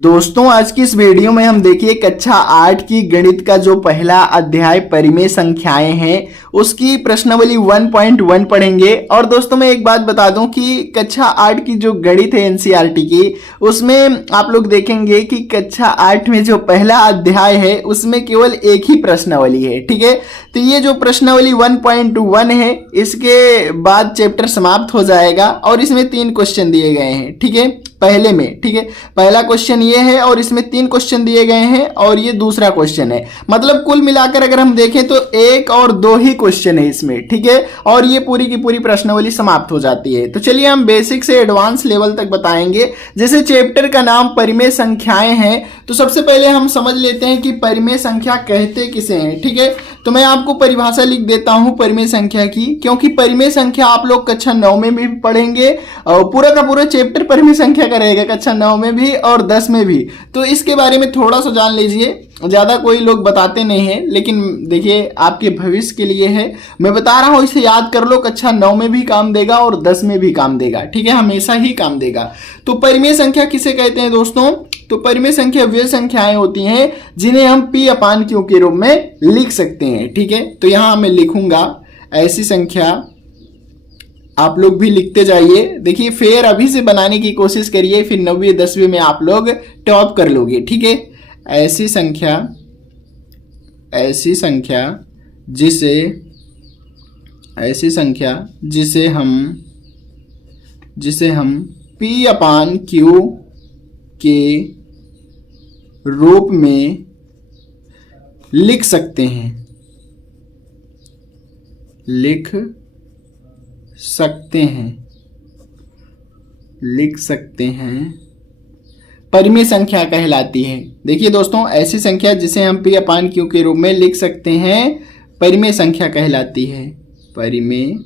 दोस्तों आज की इस वीडियो में हम देखिए कक्षा 8 की गणित का जो पहला अध्याय परिमेय संख्याएं हैं उसकी प्रश्नावली 1.1 पढ़ेंगे। और दोस्तों मैं एक बात बता दूं कि कक्षा 8 की जो गणित है एनसीईआरटी की, उसमें आप लोग देखेंगे कि कक्षा 8 में जो पहला अध्याय है उसमें केवल एक ही प्रश्नावली है। ठीक है, तो ये जो प्रश्नावली 1.1 है इसके बाद चैप्टर समाप्त हो जाएगा और इसमें 3 क्वेश्चन दिए गए हैं। ठीक है, पहले में, ठीक है, पहला क्वेश्चन ये है और इसमें 3 क्वेश्चन दिए गए हैं और ये दूसरा क्वेश्चन है। मतलब कुल मिलाकर अगर हम देखें तो 1 और 2 ही क्वेश्चन है इसमें। ठीक है, और ये पूरी की पूरी प्रश्नावली समाप्त हो जाती है। तो चलिए हम बेसिक से एडवांस लेवल तक बताएंगे। जैसे चैप्टर का नाम परिमेय संख्याएं हैं, तो सबसे पहले हम समझ लेते हैं कि परिमेय संख्या कहते किसे हैं। ठीक है, तो मैं आपको परिभाषा लिख देता हूं परिमेय संख्या की, क्योंकि परिमेय संख्या आप लोग कक्षा 9 में भी पढ़ेंगे और पूरा का पूरा चैप्टर परिमेय संख्या का रहेगा कक्षा 9 में भी और 10 में भी। तो इसके बारे में थोड़ा सा जान लीजिए, ज्यादा कोई लोग बताते नहीं है, लेकिन देखिए आपके भविष्य के लिए है, मैं बता रहा हूं, इसे याद कर लो। कक्षा 9 में भी काम देगा और 10 में भी काम देगा। ठीक है, हमेशा ही काम देगा। तो परिमेय संख्या किसे कहते हैं दोस्तों? तो परिमेय संख्या वे संख्याएं होती हैं जिन्हें हम P/Q के रूप में लिख सकते हैं। ठीक है, तो यहां मैं लिखूंगा ऐसी संख्या, आप लोग भी लिखते जाइए। देखिए फेयर अभी से बनाने की कोशिश करिए, फिर 9वीं 10वीं में आप लोग टॉप कर लोगे। ठीक है, ऐसी संख्या जिसे हम P/Q के रूप में लिख सकते हैं, परिमेय संख्या कहलाती है। देखिए दोस्तों, ऐसी संख्या जिसे हम P/Q के रूप में लिख सकते हैं परिमेय संख्या कहलाती है। परिमेय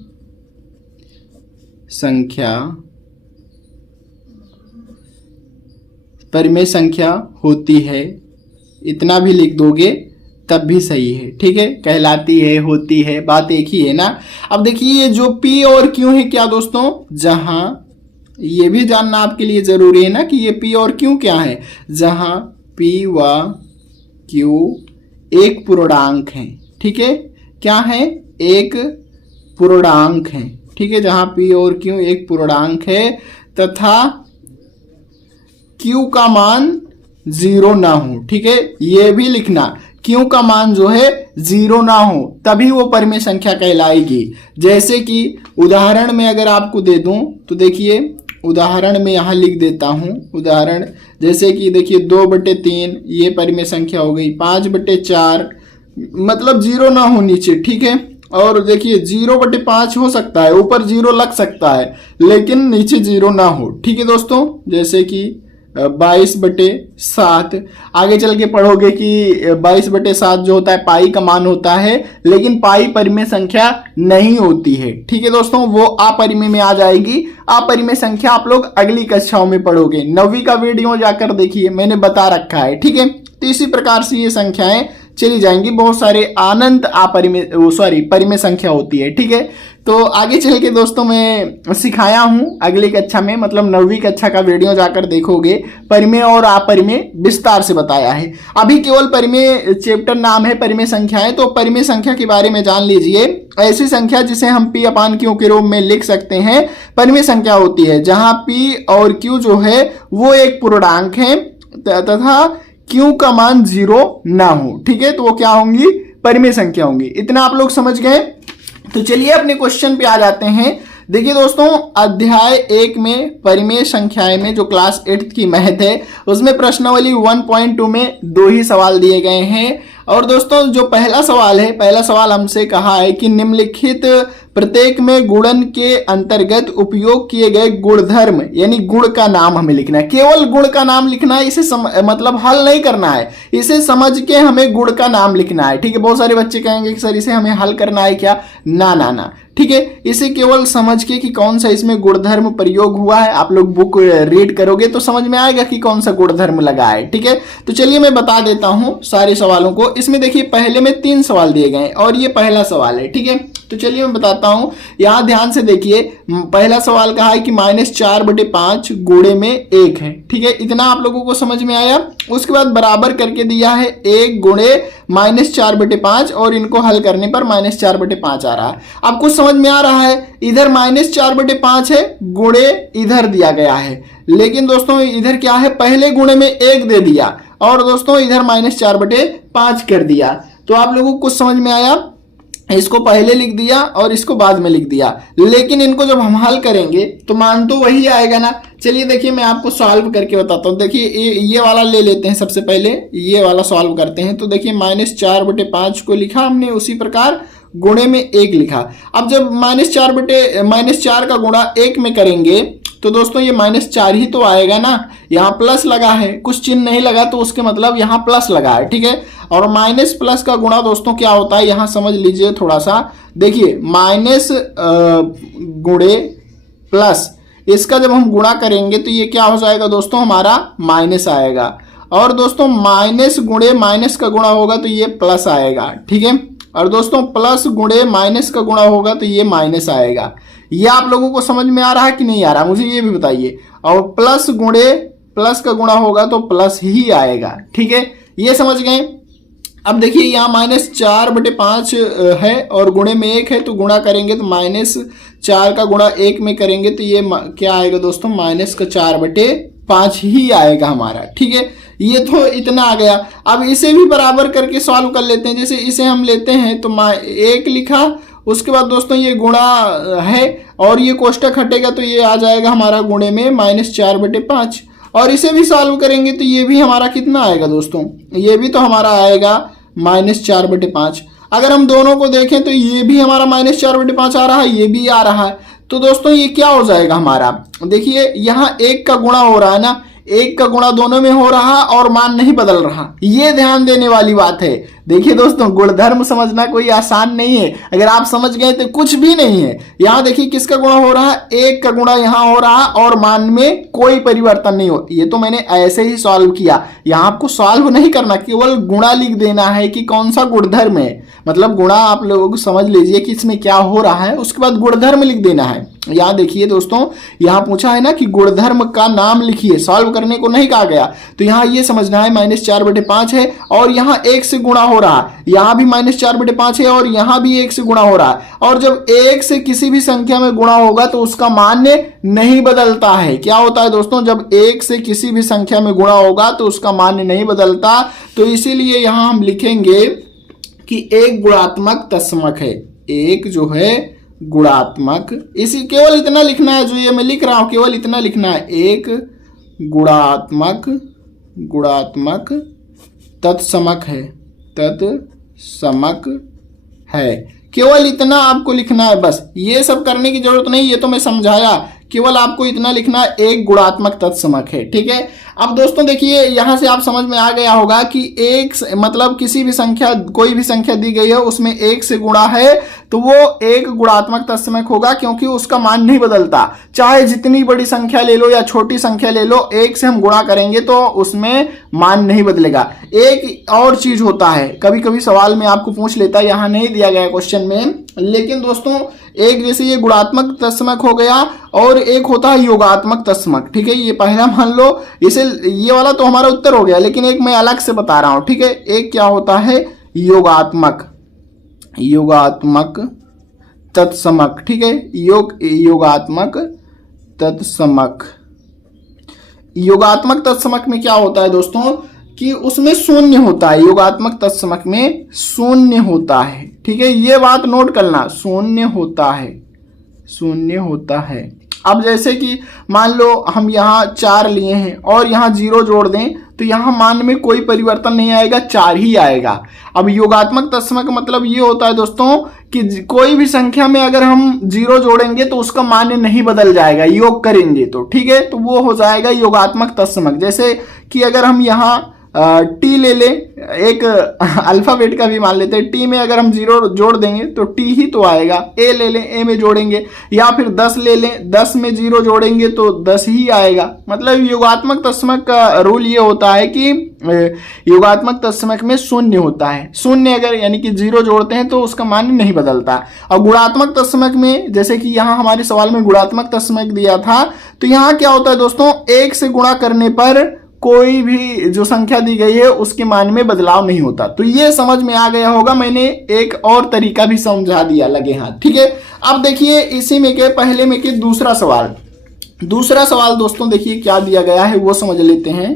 संख्या होती है, इतना भी लिख दोगे तब भी सही है। ठीक है, कहलाती है, होती है, बात एक ही है ना। अब देखिए ये जो P और Q है क्या दोस्तों, जहां ये भी जानना आपके लिए जरूरी है ना कि ये P और Q क्या है। जहां P व Q एक पूर्णांक है। ठीक है, क्या है? एक पूर्णांक है। ठीक है, जहां P और Q एक पूर्णांक है तथा Q का मान 0 ना हो। ठीक है, ये भी लिखना, Q का मान जो है 0 ना हो तभी वो परिमेय संख्या कहलाएगी। जैसे कि उदाहरण में अगर आपको दे दूं तो देखिए, उदाहरण में यहां लिख देता हूं। उदाहरण जैसे कि देखिए 2/3 ये परिमेय संख्या हो गई, 5/4 मतलब 0 ना हो नीचे। ठीक है, और देखिए 0/5 हो सकता है, ऊपर 0 लग सकता है लेकिन नीचे 0 ना हो। ठीक है दोस्तों, जैसे कि 22/7 आगे चल के पढ़ोगे कि 22/7 जो होता है पाई का मान होता है, लेकिन पाई परिमेय संख्या नहीं होती है। ठीक है दोस्तों, वो अपरिमेय में आ जाएगी। अपरिमेय संख्या आप लोग अगली कक्षाओं में पढ़ोगे, 9वीं का वीडियो जाकर देखिए, मैंने बता रखा है। ठीक है, तो इसी प्रकार से ये संख्याएं चली जाएंगी। बहुत सारे अनंत परिमेय संख्या होती है। ठीक है, तो आगे चल के दोस्तों मैं सिखाया हूं अगली कक्षा में, मतलब 9वीं कक्षा का वीडियो जाकर देखोगे, परिमेय और अपरिमेय विस्तार से बताया है। अभी केवल परिमेय चैप्टर नाम है परिमेय संख्याएं, तो परिमेय संख्या के बारे में जान लीजिए। ऐसी संख्या जिसे हम P/Q के रूप में लिख सकते हैं परिमेय संख्या होती है जहां P और Q जो है वो एक पूर्णांक है तथा Q का मान 0 ना हो। ठीक है, तो वो क्या होंगी? परिमेय संख्या होंगी। इतना आप लोग समझ गए? तो चलिए अपने क्वेश्चन पे आ जाते हैं। देखिए दोस्तों, अध्याय 1 में परिमेय संख्याएं में जो क्लास 8 की मैथ है उसमें प्रश्नावली 1.2 में 2 ही सवाल दिए गए हैं। और दोस्तों जो पहला सवाल हमसे कहा है कि निम्नलिखित प्रत्येक में गुणन के अंतर्गत उपयोग किए गए गुणधर्म यानी गुण का नाम हमें लिखना है। केवल गुण का नाम लिखना है, इसे मतलब हल नहीं करना है, इसे समझ के हमें गुण का नाम लिखना है। ठीक है, बहुत सारे बच्चे कहेंगे कि सर इसे हमें हल करना है क्या? ना ना ना, ठीक है, इसे केवल समझ के कि कौन सा इसमें गुणधर्म प्रयोग हुआ है, आप लोग बुक रीड करोगे तो समझ में आएगा कि कौन सा गुणधर्म लगा है। ठीक है, तो चलिए मैं बता देता हूं सारे सवालों को इसमें देखिए पहले में 3 सवाल दिए गए और ये पहला सवाल है, ठीक है। तो चलिए मैं बताता हूं, यहां ध्यान से देखिए। पहला सवाल कहा है कि -4/5 गुणे में 1 है, ठीक है। इतना आप लोगों को समझ में आया। उसके बाद बराबर करके दिया है 1 गुणे -4/5 और इनको हल करने पर -4/5 आ रहा है। अब कुछ समझ में आ रहा है, इधर -4/5 है, गुणे इधर दिया गया है, लेकिन दोस्तों इधर क्या है, पहले गुणे में 1 दे दिया और दोस्तों इधर -4/5 कर दिया। तो आप लोगों को कुछ समझ में आया, इसको पहले लिख दिया और इसको बाद में लिख दिया, लेकिन इनको जब हम हल करेंगे तो मान तो वही आएगा ना। चलिए देखिए मैं आपको सॉल्व करके बताता हूँ। देखिए ये वाला ले लेते हैं, सबसे पहले ये वाला सॉल्व करते हैं। तो देखिए -4/5 को लिखा हमने, उसी प्रकार गुणे में 1 लिखा। अब जब -4 का गुणा 1 में करेंगे तो दोस्तों ये -4 ही तो आएगा ना। यहाँ प्लस लगा है, कुछ चिन्ह नहीं लगा तो उसके मतलब यहाँ प्लस लगा है, ठीक है। और माइनस प्लस का गुणा दोस्तों क्या होता है, यहाँ समझ लीजिए थोड़ा सा। देखिए माइनस गुणे प्लस, इसका जब हम गुणा करेंगे तो ये क्या हो जाएगा दोस्तों, हमारा माइनस आएगा। और दोस्तों माइनस गुणे माइनस का गुणा होगा तो ये प्लस आएगा, ठीक है। और दोस्तों प्लस गुणे माइनस का गुणा होगा तो ये माइनस आएगा। ये आप लोगों को समझ में आ रहा है कि नहीं आ रहा, मुझे ये भी बताइए। और प्लस गुणे प्लस का गुणा होगा तो प्लस ही आएगा, ठीक है। ये समझ गए। अब देखिए यहाँ -4/5 है और गुणे में 1 है, तो गुणा करेंगे तो -4 का गुणा 1 में करेंगे तो ये क्या आएगा दोस्तों, -4/5 ही आएगा हमारा, ठीक है। ये तो इतना आ गया। अब इसे भी बराबर करके सॉल्व कर लेते हैं। जैसे इसे हम लेते हैं तो 1 लिखा, उसके बाद दोस्तों ये गुणा है और ये कोष्टक हटेगा तो ये आ जाएगा हमारा गुणे में -4/5। और इसे भी सॉल्व करेंगे तो ये भी हमारा कितना आएगा दोस्तों, ये भी तो हमारा आएगा -4/5। अगर हम दोनों को देखें तो ये भी हमारा -4/5 आ रहा है, ये भी आ रहा है। तो दोस्तों ये क्या हो जाएगा हमारा, देखिए यहाँ 1 का गुणा हो रहा है ना, 1 का गुणा दोनों में हो रहा और मान नहीं बदल रहा। ये ध्यान देने वाली बात है। देखिए दोस्तों गुणधर्म समझना कोई आसान नहीं है, अगर आप समझ गए तो कुछ भी नहीं है। यहाँ देखिए किसका गुणा हो रहा है, 1 का गुणा यहाँ हो रहा और मान में कोई परिवर्तन नहीं हो। ये तो मैंने ऐसे ही सॉल्व किया, यहाँ आपको सॉल्व नहीं करना, केवल गुणा लिख देना है कि कौन सा गुणधर्म है। मतलब गुणा आप लोगों को समझ लीजिए कि इसमें क्या हो रहा है, उसके बाद गुणधर्म लिख देना है। यहाँ देखिए दोस्तों, यहाँ पूछा है ना कि गुणधर्म का नाम लिखिए, सॉल्व करने को नहीं कहा गया। तो यहाँ ये समझना है -4/5 है और यहाँ 1 से गुणा हो रहा है, यहाँ भी -4/5 है और यहाँ भी 1 से गुणा हो रहा है। और जब 1 से किसी भी संख्या में गुणा होगा तो उसका मान्य नहीं बदलता है। क्या होता है दोस्तों, जब 1 से किसी भी संख्या में गुणा होगा तो उसका मान्य नहीं बदलता। तो इसीलिए यहाँ हम लिखेंगे कि एक गुणात्मक तत्समक है, एक जो है गुणात्मक, इसी केवल इतना लिखना है जो ये मैं लिख रहा हूं, केवल इतना लिखना है, एक गुणात्मक तत्समक है, तत्समक है। केवल इतना आपको लिखना है, बस ये सब करने की जरूरत नहीं, ये तो मैं समझाया। केवल आपको इतना लिखना है, एक गुणात्मक तत्समक है, ठीक है। अब दोस्तों देखिए यहां से आप समझ में आ गया होगा कि एक मतलब किसी भी संख्या, कोई भी संख्या दी गई है उसमें 1 से गुणा है तो वो एक गुणात्मक तत्समक होगा, क्योंकि उसका मान नहीं बदलता। चाहे जितनी बड़ी संख्या ले लो या छोटी संख्या ले लो, 1 से हम गुणा करेंगे तो उसमें मान नहीं बदलेगा। एक और चीज होता है, कभी कभी सवाल में आपको पूछ लेता है, यहाँ नहीं दिया गया क्वेश्चन में, लेकिन दोस्तों एक जैसे ये गुणात्मक तत्समक हो गया और एक होता है योगात्मक तत्समक, ठीक है। ये पहला मान लो, इसे ये वाला तो हमारा उत्तर हो गया, लेकिन एक मैं अलग से बता रहा हूं, ठीक है। एक क्या होता है, योगात्मक तत्समक, ठीक है। योगात्मक तत्समक, योगात्मक तत्समक में क्या होता है दोस्तों कि उसमें शून्य होता है, योगात्मक तत्समक में शून्य होता है, ठीक है। ये बात नोट करना, शून्य होता है। अब जैसे कि मान लो हम यहाँ 4 लिए हैं और यहाँ 0 जोड़ दें तो यहाँ मान में कोई परिवर्तन नहीं आएगा, 4 ही आएगा। अब योगात्मक तत्समक का मतलब ये होता है दोस्तों कि कोई भी संख्या में अगर हम 0 जोड़ेंगे तो उसका मान नहीं बदल जाएगा, योग करेंगे तो, ठीक है। तो वो हो जाएगा योगात्मक तत्समक। जैसे कि अगर हम यहाँ टी ले लें, एक अल्फाबेट का भी मान लेते हैं, टी में अगर हम 0 जोड़ देंगे तो टी ही तो आएगा। ए ले लें, ए में जोड़ेंगे, या फिर 10 ले लें, 10 में 0 जोड़ेंगे तो 10 ही आएगा। मतलब योगात्मक तत्समक का रूल ये होता है कि योगात्मक तत्समक में शून्य होता है। शून्य अगर यानी कि 0 जोड़ते हैं तो उसका मान नहीं बदलता। और गुणात्मक तत्समक में, जैसे कि यहाँ हमारे सवाल में गुणात्मक तत्समक दिया था, तो यहाँ क्या होता है दोस्तों, 1 से गुणा करने पर कोई भी जो संख्या दी गई है उसके मान में बदलाव नहीं होता। तो ये समझ में आ गया होगा, मैंने एक और तरीका भी समझा दिया लगे हाथ, ठीक है। अब देखिए इसी में के पहले में के दूसरा सवाल दोस्तों देखिए क्या दिया गया है वो समझ लेते हैं।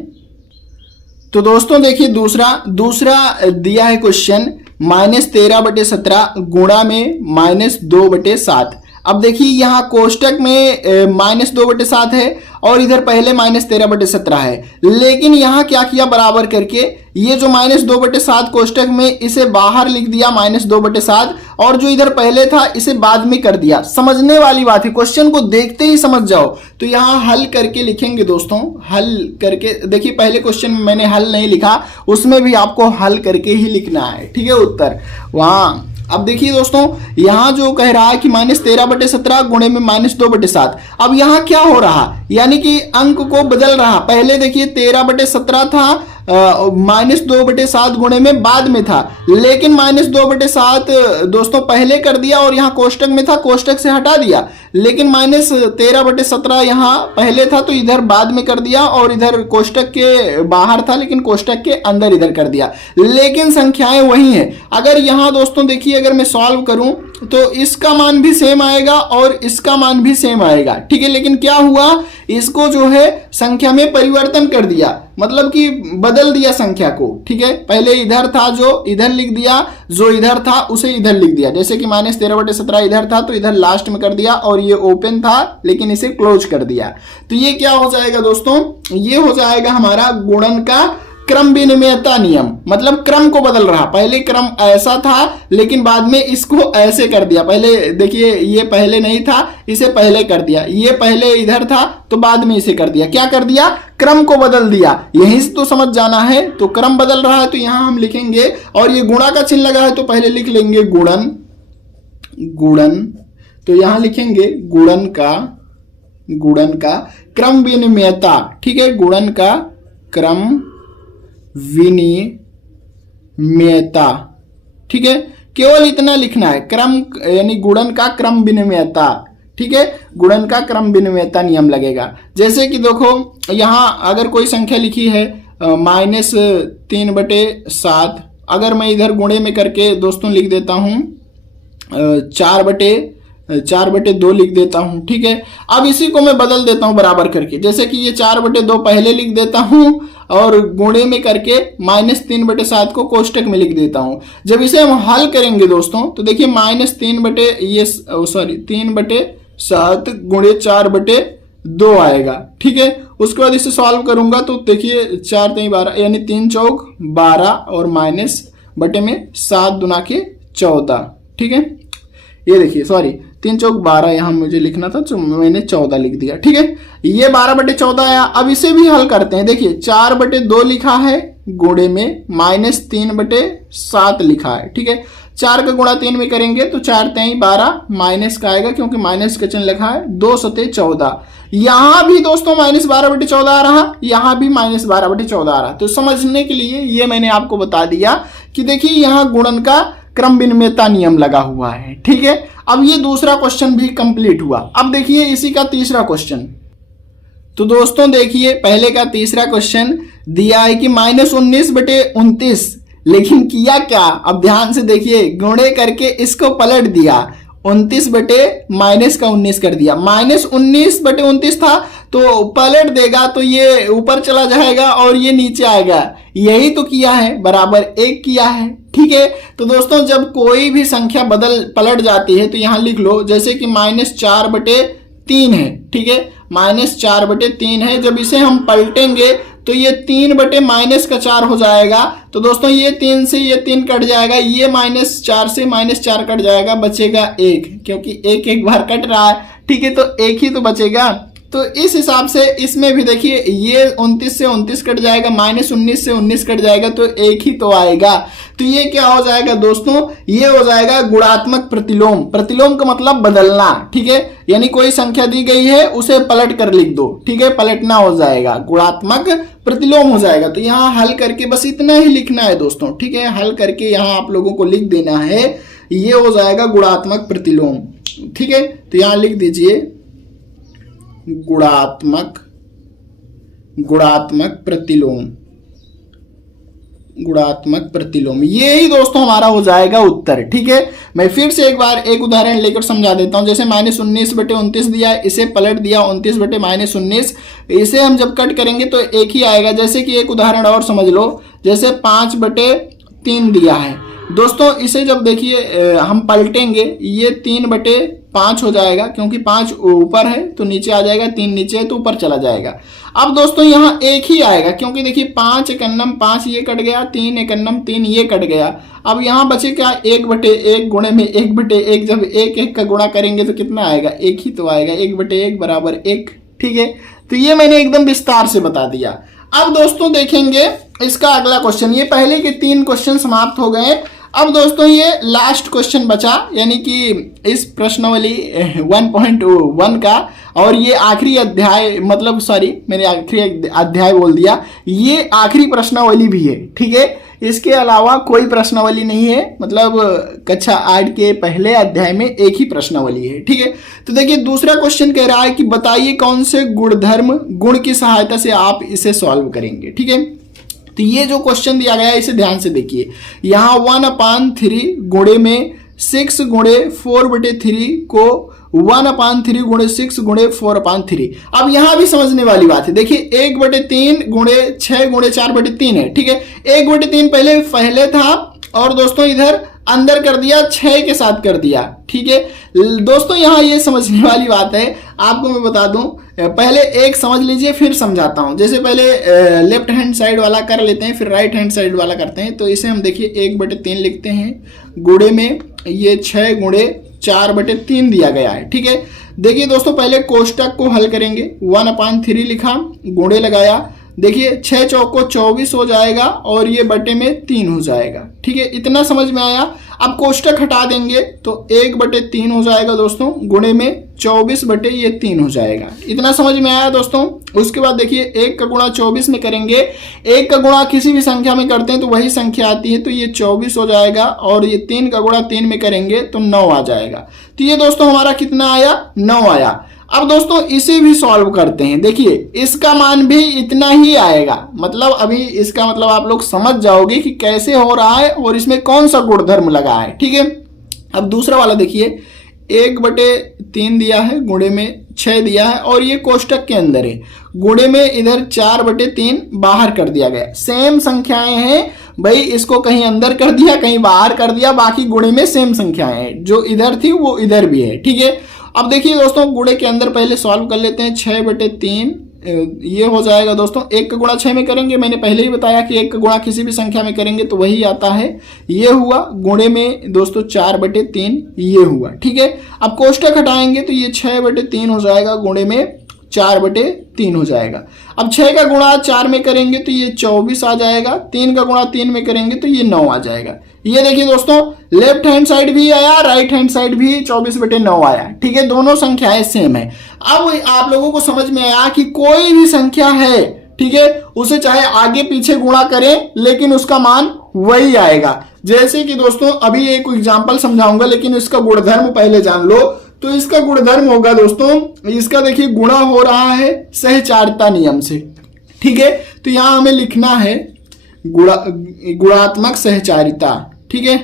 तो दोस्तों देखिए दूसरा दिया है क्वेश्चन -13/17 गुणा में -2/7। अब देखिए यहाँ कोष्टक में -2/7 है और इधर पहले -13/17 है, लेकिन यहाँ क्या किया, बराबर करके ये जो -2/7 कोष्टक में इसे बाहर लिख दिया -2/7, और जो इधर पहले था इसे बाद में कर दिया। समझने वाली बात है, क्वेश्चन को देखते ही समझ जाओ। तो यहाँ हल करके लिखेंगे दोस्तों, हल करके देखिए, पहले क्वेश्चन में मैंने हल नहीं लिखा, उसमें भी आपको हल करके ही लिखना है, ठीक है, उत्तर वहाँ। अब देखिए दोस्तों यहां जो कह रहा है कि -13/17 गुणे में -2/7। अब यहां क्या हो रहा, यानी कि अंक को बदल रहा। पहले देखिए 13/17 था, -2/7 गुणे में बाद में था, लेकिन -2/7 दोस्तों पहले कर दिया और यहाँ कोष्टक में था, कोष्टक से हटा दिया। लेकिन -13/17 यहाँ पहले था तो इधर बाद में कर दिया, और इधर कोष्टक के बाहर था लेकिन कोष्टक के अंदर इधर कर दिया, लेकिन संख्याएं वही हैं। अगर यहाँ दोस्तों देखिए, अगर मैं सॉल्व करूं तो इसका मान भी सेम आएगा और इसका मान भी सेम आएगा, ठीक है। लेकिन क्या हुआ, इसको जो है संख्या में परिवर्तन कर दिया, मतलब कि बदल दिया संख्या को, ठीक है। पहले इधर था जो इधर लिख दिया, जो इधर था उसे इधर लिख दिया। जैसे कि -13/17 इधर था तो इधर लास्ट में कर दिया, और ये ओपन था लेकिन इसे क्लोज कर दिया। तो ये क्या हो जाएगा दोस्तों, ये हो जाएगा हमारा गुणन का क्रम विनिमयता नियम, मतलब क्रम को बदल रहा। पहले क्रम ऐसा था लेकिन बाद में इसको ऐसे कर दिया। पहले देखिए ये पहले नहीं था, इसे पहले कर दिया, ये पहले इधर था तो बाद में इसे कर दिया। क्या कर दिया, क्रम को बदल दिया। यहीं से तो समझ जाना है। तो क्रम बदल रहा है तो यहां हम लिखेंगे, और ये गुणा का चिन्ह लगा है तो पहले लिख लेंगे गुणन। तो यहां लिखेंगे गुणन का क्रम विनिमयता, ठीक है, गुणन का क्रम विनिमयता, ठीक है, केवल इतना लिखना है, क्रम यानी गुणन का क्रम विनिमयता, ठीक है, गुणन का क्रम विनिमयता नियम लगेगा। जैसे कि देखो यहां अगर कोई संख्या लिखी है -3/7, अगर मैं इधर गुणे में करके दोस्तों लिख देता हूं 4/2 लिख देता हूं, ठीक है। अब इसी को मैं बदल देता हूं बराबर करके, जैसे कि ये 4/2 पहले लिख देता हूं और गुणे में करके -3/7 को कोष्टक में लिख देता हूं। जब इसे हम हल करेंगे दोस्तों तो देखिए -3/7 गुणे 4/2 आएगा, ठीक है। उसके बाद इसे सॉल्व करूंगा तो देखिए 4 3 12 यानी 3 चौक 12 और माइनस बटे में 7 दूना के 14, ठीक है। ये देखिए सॉरी 3 चौक 12 यहाँ मुझे लिखना था तो मैंने 14 लिख दिया, ठीक है। ये 12/14 आया। अब इसे भी हल करते हैं। देखिए 4/2 लिखा है गुणे में, -3/7 लिखा है, ठीक है। 4 का गुणा 3 में करेंगे तो 4 3 12 माइनस का आएगा क्योंकि माइनस का चिन्ह लिखा है, 2 7 14। यहां भी दोस्तों -12/14 आ रहा, यहां भी -12/14 आ रहा। तो समझने के लिए ये मैंने आपको बता दिया कि देखिए यहां गुणन का क्रम विनिमयता नियम लगा हुआ है, ठीक है। अब ये दूसरा क्वेश्चन भी कंप्लीट हुआ। अब देखिए इसी का तीसरा क्वेश्चन। तो दोस्तों देखिए पहले का तीसरा क्वेश्चन दिया है कि -19/29, लेकिन किया क्या, अब ध्यान से देखिए, गुणे करके इसको पलट दिया, 29/-19 कर दिया। -19/29 था तो पलट देगा तो ये ऊपर चला जाएगा और ये नीचे आएगा। यही तो किया है, बराबर 1 किया है, ठीक है। तो दोस्तों जब कोई भी संख्या पलट जाती है तो यहां लिख लो, जैसे कि -4/3 है, ठीक है, -4/3 है। जब इसे हम पलटेंगे तो ये 3/-4 हो जाएगा। तो दोस्तों ये 3 से ये 3 कट जाएगा, ये -4 से -4 कट जाएगा, बचेगा 1, क्योंकि 1 एक बार कट रहा है, ठीक है। तो 1 ही तो बचेगा। तो इस हिसाब से इसमें भी देखिए ये 29 से 29 कट जाएगा, -19 से 19 कट जाएगा, तो एक ही तो आएगा। तो ये क्या हो जाएगा दोस्तों, ये हो जाएगा गुणात्मक प्रतिलोम। प्रतिलोम का मतलब बदलना, ठीक है, यानी कोई संख्या दी गई है उसे पलट कर लिख दो, ठीक है, पलटना हो जाएगा, गुणात्मक प्रतिलोम हो जाएगा। तो यहाँ हल करके बस इतना ही लिखना है दोस्तों, ठीक है, हल करके यहाँ आप लोगों को लिख देना है, ये हो जाएगा गुणात्मक प्रतिलोम, ठीक है। तो यहाँ लिख दीजिए गुणात्मक प्रतिलोम, गुणात्मक प्रतिलोम, ये ही दोस्तों हमारा हो जाएगा उत्तर, ठीक है। मैं फिर से एक बार एक उदाहरण लेकर समझा देता हूं। जैसे -19/29 दिया, इसे पलट दिया 29/-19, इसे हम जब कट करेंगे तो एक ही आएगा। जैसे कि एक उदाहरण और समझ लो, जैसे 5/3 दिया है दोस्तों, इसे जब देखिए हम पलटेंगे ये 3/5 हो जाएगा, क्योंकि 5 ऊपर है तो नीचे आ जाएगा, 3 नीचे है तो ऊपर चला जाएगा। अब दोस्तों यहाँ एक ही आएगा, क्योंकि देखिए 5 एकन्नम 5 ये कट गया, 3 एकन्नम 3 ये कट गया। अब यहाँ बचे क्या, 1/1 गुणे में 1/1, जब 1 का गुणा करेंगे तो कितना आएगा, एक ही तो आएगा, 1/1 बराबर 1, ठीक है। तो ये मैंने एकदम विस्तार से बता दिया। अब दोस्तों देखेंगे इसका अगला क्वेश्चन। ये पहले के 3 क्वेश्चन समाप्त हो गए। अब दोस्तों ये लास्ट क्वेश्चन बचा, यानी कि इस प्रश्नावली 1.1 का, और ये आखिरी अध्याय, मतलब सॉरी मैंने आखिरी अध्याय बोल दिया, ये आखिरी प्रश्नावली भी है, ठीक है। इसके अलावा कोई प्रश्नावली नहीं है, मतलब कक्षा 8 के पहले अध्याय में एक ही प्रश्नावली है, ठीक है। तो देखिए दूसरा क्वेश्चन कह रहा है कि बताइए कौन से गुणधर्म गुण की सहायता से आप इसे सॉल्व करेंगे, ठीक है। तो ये जो क्वेश्चन दिया गया है इसे ध्यान से देखिए। यहाँ 1/3 गुणे में 6 गुणे 4/3 को 1/3 गुणे 6 गुणे 4/3। अब यहाँ भी समझने वाली बात है, देखिए 1/3 गुणे 6 गुणे 4/3 है, ठीक है। 1/3 पहले था, और दोस्तों इधर अंदर कर दिया, 6 के साथ कर दिया, ठीक है दोस्तों। यहाँ ये समझने वाली बात है, आपको मैं बता दूं, पहले एक समझ लीजिए फिर समझाता हूं। जैसे पहले लेफ्ट हैंड साइड वाला कर लेते हैं, फिर राइट हैंड साइड वाला करते हैं। तो इसे हम देखिए 1/3 लिखते हैं, गुणे में ये 6 गुणे 4/3 दिया गया है, ठीक है। देखिए दोस्तों पहले कोष्टक को हल करेंगे, 1/3 लिखा, गुणे लगाया, देखिए 6 चौको 24 हो जाएगा, और ये बटे में 3 हो जाएगा, ठीक है। इतना समझ में आया। अब कोष्टक हटा देंगे तो 1/3 हो जाएगा दोस्तों, गुणे में 24/3 हो जाएगा। इतना समझ में आया दोस्तों। उसके बाद देखिए 1 का गुणा 24 में करेंगे, 1 का गुणा किसी भी संख्या में करते हैं तो वही संख्या आती है, तो ये 24 हो जाएगा, और ये 3 का गुणा 3 में करेंगे तो 9 आ जाएगा। तो ये दोस्तों हमारा कितना आया, 9 आया। अब दोस्तों इसे भी सॉल्व करते हैं, देखिए इसका मान भी इतना ही आएगा, मतलब अभी इसका मतलब आप लोग समझ जाओगे कि कैसे हो रहा है और इसमें कौन सा गुणधर्म लगा है, ठीक है। अब दूसरा वाला देखिए 1/3 दिया है, गुणे में 6 दिया है, और ये कोष्टक के अंदर है, गुणे में इधर 4/3 बाहर कर दिया गया। सेम संख्याएं हैं भाई, इसको कहीं अंदर कर दिया कहीं बाहर कर दिया, बाकी गुणे में सेम संख्याएं हैं, जो इधर थी वो इधर भी है, ठीक है। अब देखिए दोस्तों गुणे के अंदर पहले सॉल्व कर लेते हैं, 6/3 ये हो जाएगा दोस्तों। 1 का गुणा 6 में करेंगे, मैंने पहले ही बताया कि 1 का गुणा किसी भी संख्या में करेंगे तो वही आता है, ये हुआ। गुणे में दोस्तों 4/3 ये हुआ, ठीक है। अब कोष्टक हटाएंगे तो ये 6/3 हो जाएगा, गुणे में 4/3 हो जाएगा। अब 6 का गुणा 4 में करेंगे तो ये 24 आ जाएगा, 3 का गुणा 3 में करेंगे तो ये 9 आ जाएगा। ये देखिए दोस्तों लेफ्ट हैंड साइड भी आया, राइट हैंड साइड भी 24/9 आया, ठीक है। दोनों संख्याएं सेम है। अब आप लोगों को समझ में आया कि कोई भी संख्या है, ठीक है, उसे चाहे आगे पीछे गुणा करें लेकिन उसका मान वही आएगा। जैसे कि दोस्तों अभी एक एग्जांपल समझाऊंगा, लेकिन इसका गुणधर्म पहले जान लो। तो इसका गुणधर्म होगा दोस्तों, इसका देखिए गुणा हो रहा है सहचारिता नियम से, ठीक है। तो यहां हमें लिखना है गुणात्मक सहचारिता, ठीक है,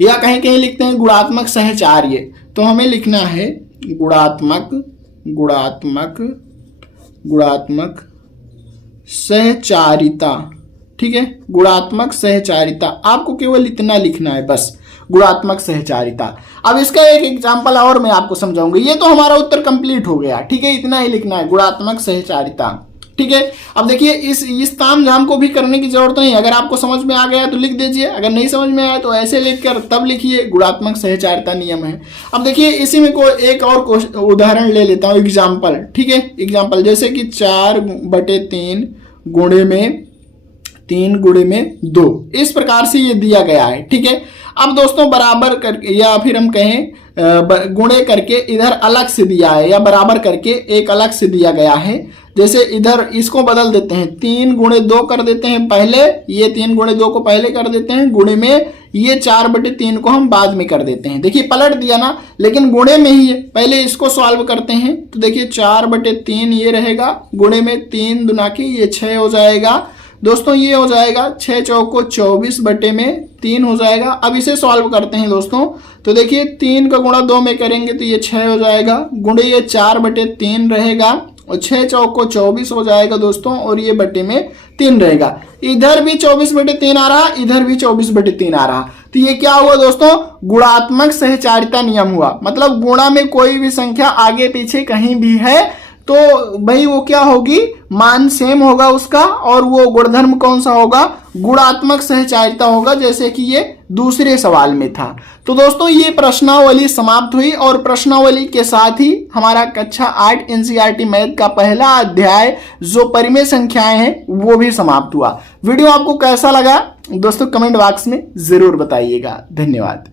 या कहीं कहीं लिखते हैं गुणात्मक सहचार्य। तो हमें लिखना है गुणात्मक सहचारिता, ठीक है, गुणात्मक सहचारिता। आपको केवल इतना लिखना है बस, गुणात्मक सहचारिता। अब इसका एक एग्जांपल और मैं आपको समझाऊंगा। ये तो हमारा उत्तर कंप्लीट हो गया, ठीक है, इतना ही लिखना है, गुणात्मक सहचारिता। ठीक है। अब देखिए इस ताम झाम को भी करने की जरूरत नहीं, अगर आपको समझ में आ गया तो लिख दीजिए, अगर नहीं समझ में आया तो ऐसे लिखकर तब लिखिए, गुणात्मक सहचारिता नियम है। अब देखिए इसी में को एक और उदाहरण ले लेता हूँ, एग्जाम्पल, ठीक है। एग्जाम्पल जैसे कि 4/3 गुणे में 3 गुणे में 2, इस प्रकार से ये दिया गया है, ठीक है। अब दोस्तों बराबर करके या फिर हम कहें गुणे करके इधर अलग से दिया है, या बराबर करके एक अलग से दिया गया है। जैसे इधर इसको बदल देते हैं, 3 गुणे 2 कर देते हैं पहले, ये 3 गुणे 2 को पहले कर देते हैं, गुणे में ये 4/3 को हम बाद में कर देते हैं। देखिए पलट दिया ना, लेकिन गुणे में ही है, पहले इसको सॉल्व करते हैं। तो देखिए 4/3 ये रहेगा, गुणे में 3 दूना की ये 6 हो जाएगा दोस्तों, ये हो जाएगा 6 चौको 24/3 हो जाएगा। अब इसे सॉल्व करते हैं दोस्तों, तो देखिए 3 का गुणा 2 में करेंगे तो ये 6 हो जाएगा, गुणे ये 4/3 रहेगा और 6 चौको 24 हो जाएगा दोस्तों, और ये बटे में 3 रहेगा। इधर भी 24/3 आ रहा, इधर भी 24/3 आ रहा, तो ये क्या हुआ दोस्तों, गुणात्मक सहचारिता नियम हुआ। मतलब गुणा में कोई भी संख्या आगे पीछे कहीं भी है तो भाई वो क्या होगी, मान सेम होगा उसका, और वो गुणधर्म कौन सा होगा, गुणात्मक सहचारिता होगा, जैसे कि ये दूसरे सवाल में था। तो दोस्तों ये प्रश्नावली समाप्त हुई, और प्रश्नावली के साथ ही हमारा कक्षा 8 एनसीईआरटी मैथ का पहला अध्याय जो परिमेय संख्याएं हैं वो भी समाप्त हुआ। वीडियो आपको कैसा लगा दोस्तों कमेंट बॉक्स में जरूर बताइएगा। धन्यवाद।